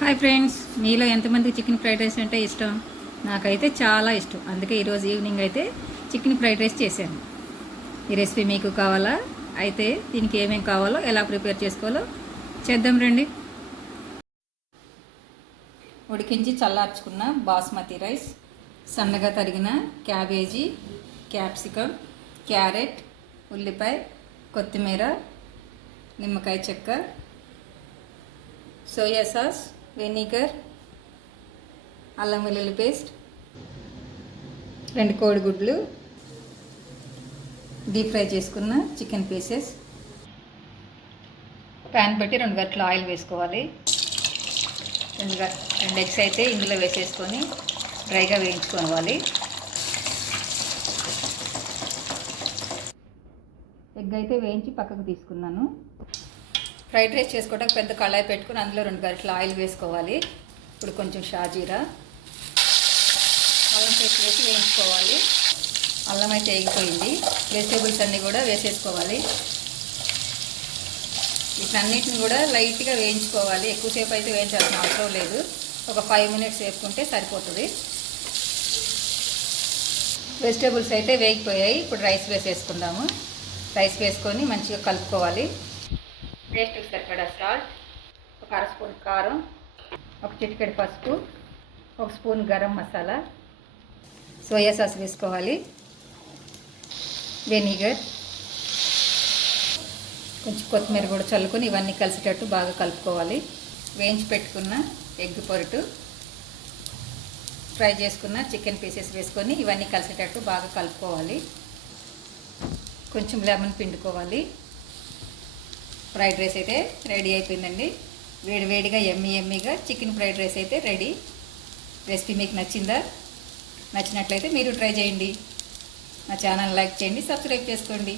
Hi friends మీలో ఎంతమందికి chicken fried rice అంటే ఇష్టం? నాకైతే చాలా ఇష్టం. అందుకే ఈరోజు ఈవినింగ్ అయితే చికెన్ ఫ్రైడ్ రైస్ చేశాను. ఈ రెసిపీ మీకు కావాలా? అయితే దీనికి ఏమేమి కావాలో ఎలా ప్రిపేర్ చేసుకోవాలో చేద్దాం రండి. ఉడికించి చల్లార్చుకున్న బాస్మతి రైస్ సన్నగా తరిగిన క్యాబేజీ క్యాప్సికమ్ క్యారెట్ ఉల్లిపాయ కొత్తిమీర నిమ్మకాయ చెక్క సోయా సాస్ వెనిగర్ అల్లం వెల్లుల్లి పేస్ట్ రెండు కోడిగుడ్లు డీప్ ఫ్రై చేసుకున్న చికెన్ పీసెస్. ప్యాన్ పెట్టి రెండు గట్ల ఆయిల్ వేసుకోవాలి. రెండు రెండు ఎగ్స్ అయితే ఇందులో వేసేసుకొని డ్రైగా వేయించుకోవాలి. ఎగ్ అయితే వేయించి పక్కకు తీసుకున్నాను. ఫ్రైడ్ రైస్ చేసుకోవడానికి పెద్ద కళాయి పెట్టుకుని అందులో రెండు గంటల ఆయిల్ వేసుకోవాలి. ఇప్పుడు కొంచెం షాజీరా. అల్లం పేస్ట్ వేసి వేయించుకోవాలి. అల్లం అయితే వేగిపోయింది. వెజిటేబుల్స్ అన్నీ కూడా వేసేసుకోవాలి. వీటన్నిటిని కూడా లైట్గా వేయించుకోవాలి. ఎక్కువసేపు అయితే వేయించాల్సిన అవసరం లేదు. ఒక ఫైవ్ మినిట్స్ వేసుకుంటే సరిపోతుంది. వెజిటేబుల్స్ అయితే వేగిపోయాయి. ఇప్పుడు రైస్ వేసేసుకుందాము. రైస్ వేసుకొని మంచిగా కలుపుకోవాలి. టేస్ట్కి సరిపడా సాల్ట్ ఒక అర స్పూన్ కారం ఒక చిటికెడు పసుపు ఒక spoon garam masala soya sauce వేసుకోవాలి వెనిగర్ కొంచెం కొత్తిమీర కూడా చల్లుకొని ఇవన్నీ కలిసేటట్టు బాగా కలుపుకోవాలి. వేయించి పెట్టుకున్న ఎగ్ పొరటు ఫ్రై చేసుకున్న చికెన్ పీసెస్ వేసుకొని ఇవన్నీ కలిసేటట్టు బాగా కలుపుకోవాలి. కొంచెం లెమన్ పిండుకోవాలి. ఫ్రైడ్ రైస్ అయితే రెడీ అయిపోయిందండి. వేడి వేడిగా ఎమ్మి ఎమ్మిగా చికెన్ ఫ్రైడ్ రైస్ అయితే రెడీ. రెసిపీ మీకు నచ్చిందా? నచ్చినట్లయితే మీరు ట్రై చేయండి. నా ఛానల్ లైక్ చేయండి సబ్స్క్రైబ్ చేసుకోండి.